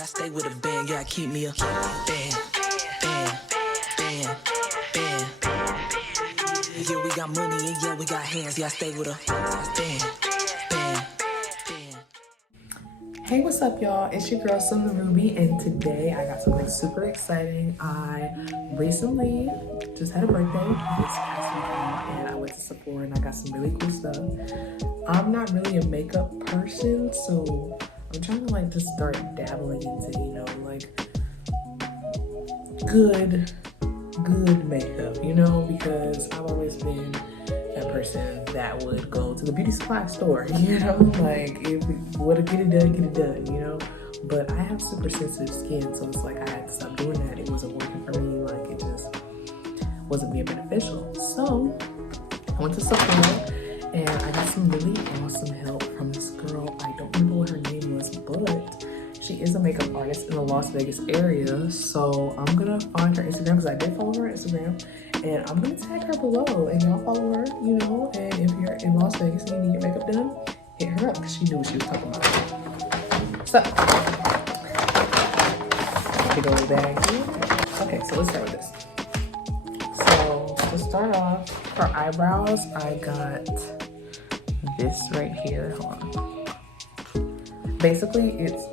I stay with a band, yeah, keep me a band, band, band, band. Yeah, we got money and yeah, we got hands, yeah, I stay with a band, band, band. Hey, what's up, y'all? It's your girl, Summer Ruby, and today I got something super exciting. I recently just had a birthday this past weekend, and I went to Sephora and I got some really cool stuff. I'm not really a makeup person, so I'm trying to like just start dabbling into, good makeup, because I've always been that person that would go to the beauty supply store, like if what to get it done, but I have super sensitive skin, so it's like I had to stop doing that. It wasn't working for me, like it just wasn't being beneficial. So I went to Sephora and I got some really awesome help from this girl. I don't remember what her name was, but she is a makeup artist in the Las Vegas area. So I'm gonna find her Instagram because I did follow her Instagram, and I'm gonna tag her below, and y'all follow her, and if you're in Las Vegas and you need your makeup done, hit her up because she knew what she was talking about. So, big old bag here. Okay, so let's start with this. So to start off, for eyebrows, I got this right here. Hold on. Basically, it's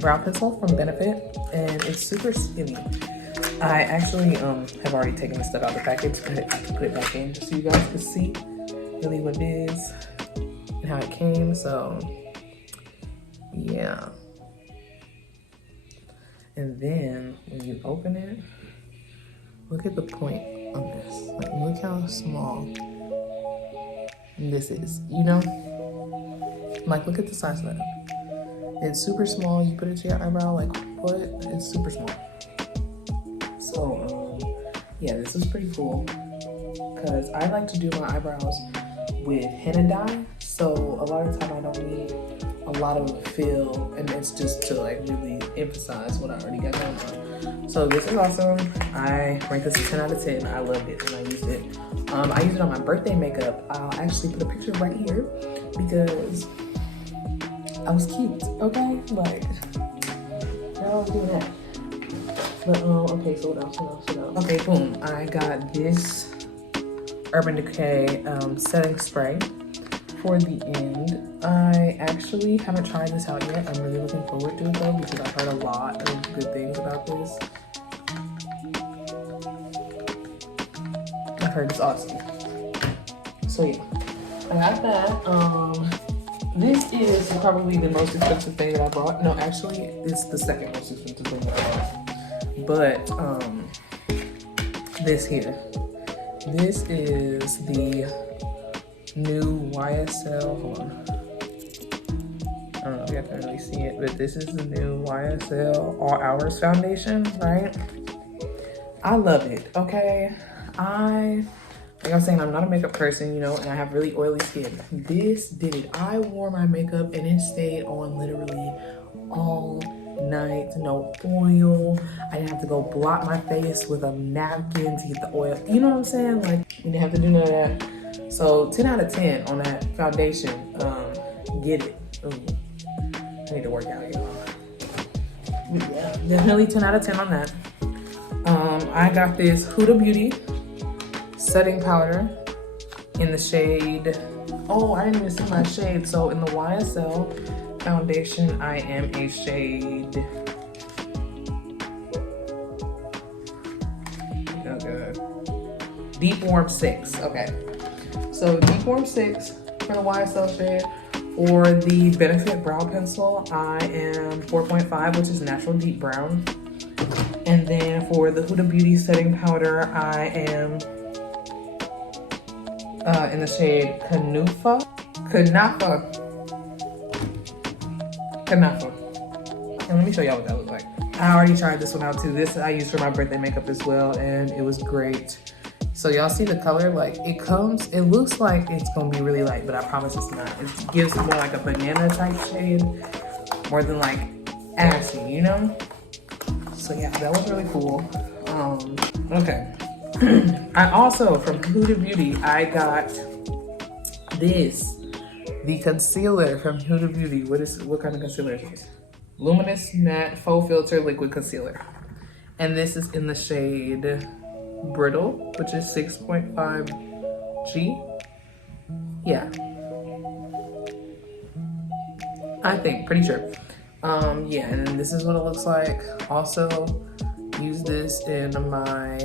brow pencil from Benefit, and it's super skinny. I actually have already taken this stuff out of the package, but I can put it back in just so you guys can see really what it is and how it came. So yeah. And then when you open it, look at the point on this. Like, look how small this is, Like, look at the size of that. It's super small. You put it to your eyebrow, like, what? It's super small. So, yeah, this is pretty cool because I like to do my eyebrows with henna dye. So a lot of the time I don't need a lot of fill, and it's just to like really emphasize what I already got going on. So this is awesome. I rank this a 10 out of 10. I loved it and I used it. I used it on my birthday makeup. I'll actually put a picture right here because I was cute, okay? Like, I was doing that. But, okay, so what else? Okay, boom. I got this Urban Decay setting spray for the end. I actually haven't tried this out yet. I'm really looking forward to it though because I've heard a lot of good things about this. I've heard it's awesome. So yeah, I got that. This is probably the most expensive thing that I bought. No, actually, it's the second most expensive thing that I bought. But this here. This is the new YSL. Hold on. I don't know if you can really see it, but this is the new YSL All Hours foundation, right? I love it, okay? Like I'm saying, I'm not a makeup person, and I have really oily skin. This did it. I wore my makeup and it stayed on literally all night, no oil. I didn't have to go blot my face with a napkin to get the oil. You know what I'm saying? Like, you didn't have to do none of that. So 10 out of 10 on that foundation. Get it. Ooh. I need to work out, y'all. Yeah, definitely 10 out of 10 on that. I got this Huda Beauty setting powder in the shade, oh, I didn't even see my shade. So in the YSL foundation, I am a shade, oh god, Deep Warm 6. Okay, so Deep Warm 6 for the YSL shade. For the Benefit brow pencil, I am 4.5, which is natural deep brown. And then for the Huda Beauty setting powder, I am in the shade Kanafa. And let me show y'all what that looks like. I already tried this one out too. This I used for my birthday makeup as well, and it was great. So y'all see the color? Like, it looks like it's gonna be really light, but I promise it's not. It gives more like a banana type shade, more than like assy, So yeah, that was really cool. Okay. I also, from Huda Beauty, I got this, the concealer from Huda Beauty. What kind of concealer is this? Luminous Matte Faux Filter Liquid Concealer. And this is in the shade Brittle, which is 6.5G. Yeah. I think, pretty sure. Yeah, and then this is what it looks like. Also, use this in my,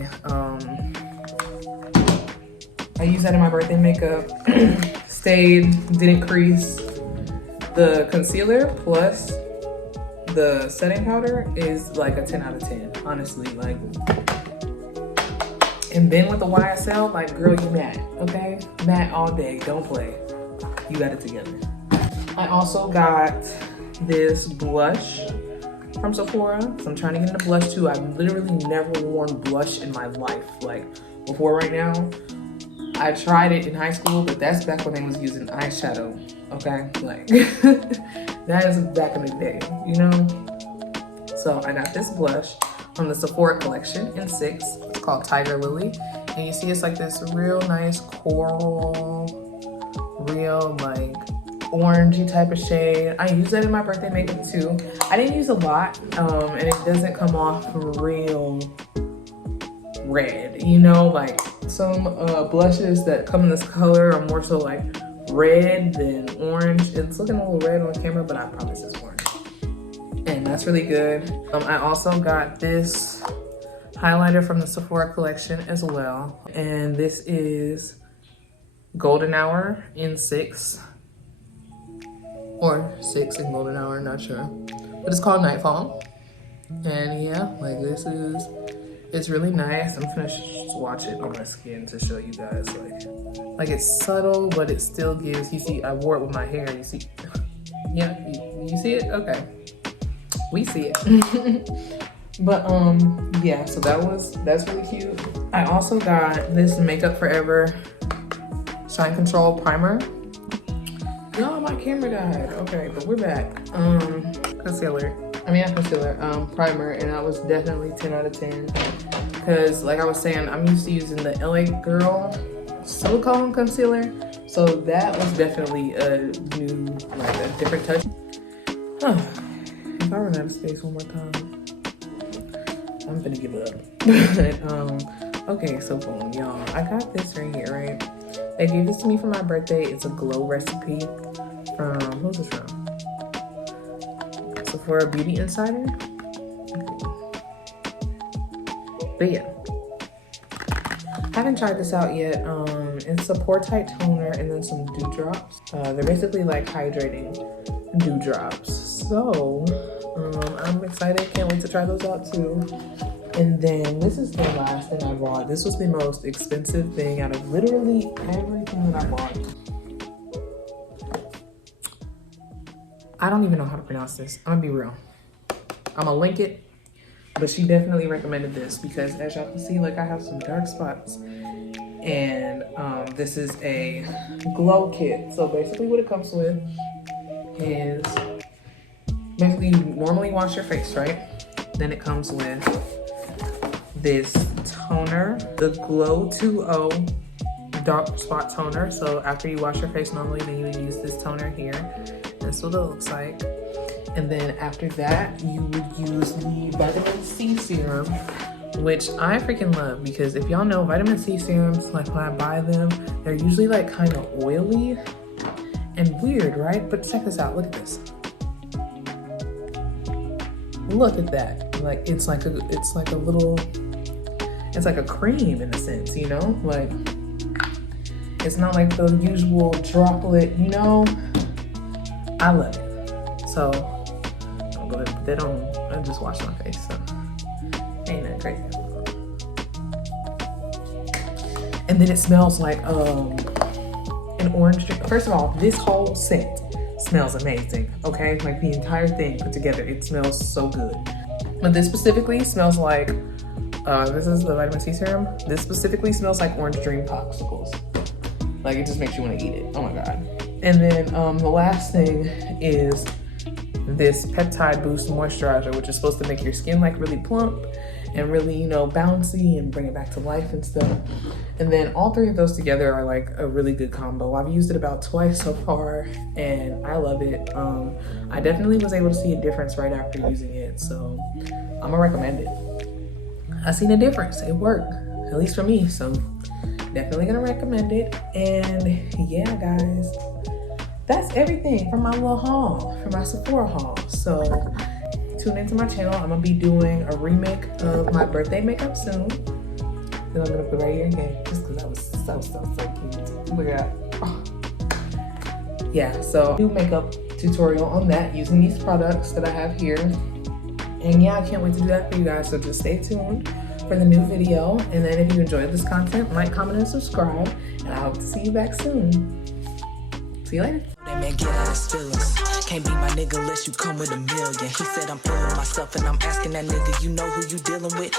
I use that in my birthday makeup. Stayed, didn't crease. The concealer plus the setting powder is like a 10 out of 10, honestly. Like, and then with the YSL, like, girl, you matte, okay? Matte all day, don't play. You got it together. I also got this blush from Sephora. So I'm trying to get into blush too. I've literally never worn blush in my life. Like, before right now, I tried it in high school, but that's back when I was using eyeshadow, okay? Like, that is back in the day, you know? So I got this blush from the Sephora collection in 6. It's called Tiger Lily. And you see it's like this real nice coral, real like orangey type of shade. I use that in my birthday makeup too. I didn't use a lot, and it doesn't come off real red, you know? Like some blushes that come in this color are more so like red than orange. It's looking a little red on camera, but I promise it's orange. And that's really good. I also got this highlighter from the Sephora collection as well. And this is Golden Hour in 6. Or 6 in Golden Hour, not sure. But it's called Nightfall. And yeah, like this is, it's really nice. I'm gonna swatch it on my skin to show you guys. Like it's subtle, but it still gives, you see, I wore it with my hair, you see. Yeah, you see it? Okay. We see it. But yeah, so that's really cute. I also got this Makeup Forever Shine Control Primer. No, my camera died. Okay, but we're back. Primer, and that was definitely 10 out of 10. Because like I was saying, I'm used to using the LA Girl silicone concealer. So that was definitely a new, like a different touch. If I run out of space one more time, I'm gonna give up. Okay, so boom, y'all. I got this right here, right? They gave this to me for my birthday. It's a glow recipe from, who's this from? Sephora Beauty Insider. But yeah, haven't tried this out yet. It's a pore tight toner and then some dewdrops. They're basically like hydrating dewdrops. So I'm excited. Can't wait to try those out too. And then this is the last thing I bought. This was the most expensive thing out of literally everything that I bought. I don't even know how to pronounce this. I'm gonna be real. I'm gonna link it, but she definitely recommended this because as y'all can see, like I have some dark spots. And this is a glow kit. So basically what it comes with is, basically you normally wash your face, right? Then it comes with this toner, the Glow 2.0 dark spot toner. So after you wash your face normally, then you would use this toner here. That's what it looks like. And then after that, you would use the vitamin C serum, which I freaking love because if y'all know vitamin C serums, like when I buy them, they're usually like kind of oily and weird, right? But check this out, look at this. Look at that. Like it's like a little, it's like a cream in a sense, you know? Like it's not like the usual droplet, you know? I love it. So I'm gonna go ahead and put that on. I just washed my face, so ain't that crazy. And then it smells like an orange drink. First of all, this whole scent smells amazing, okay? Like the entire thing put together, it smells so good. But this specifically smells like, this is the vitamin C serum. This specifically smells like orange dream popsicles. Like it just makes you want to eat it, oh my God. And then the last thing is this Peptide Boost Moisturizer, which is supposed to make your skin like really plump and really, you know, bouncy and bring it back to life and stuff. And then all three of those together are like a really good combo. I've used it about twice so far and I love it. I definitely was able to see a difference right after using it, so I'm gonna recommend it. I seen a difference. It worked, at least for me, so definitely gonna recommend it. And yeah, guys, that's everything from my little haul, from my Sephora haul. So tune into my channel. I'm gonna be doing a remake of my birthday makeup soon. Then I'm gonna put right here again, just because that was so cute. Look at that. Oh. Yeah, so do makeup tutorial on that using these products that I have here. And yeah, I can't wait to do that for you guys. So just stay tuned for the new video. And then if you enjoyed this content, like, comment, and subscribe. And I hope to see you back soon. See you later. That man get out his feelings. Can't be my nigga unless you come with a million. He said I'm feeling myself and I'm asking that nigga, you know who you dealing with?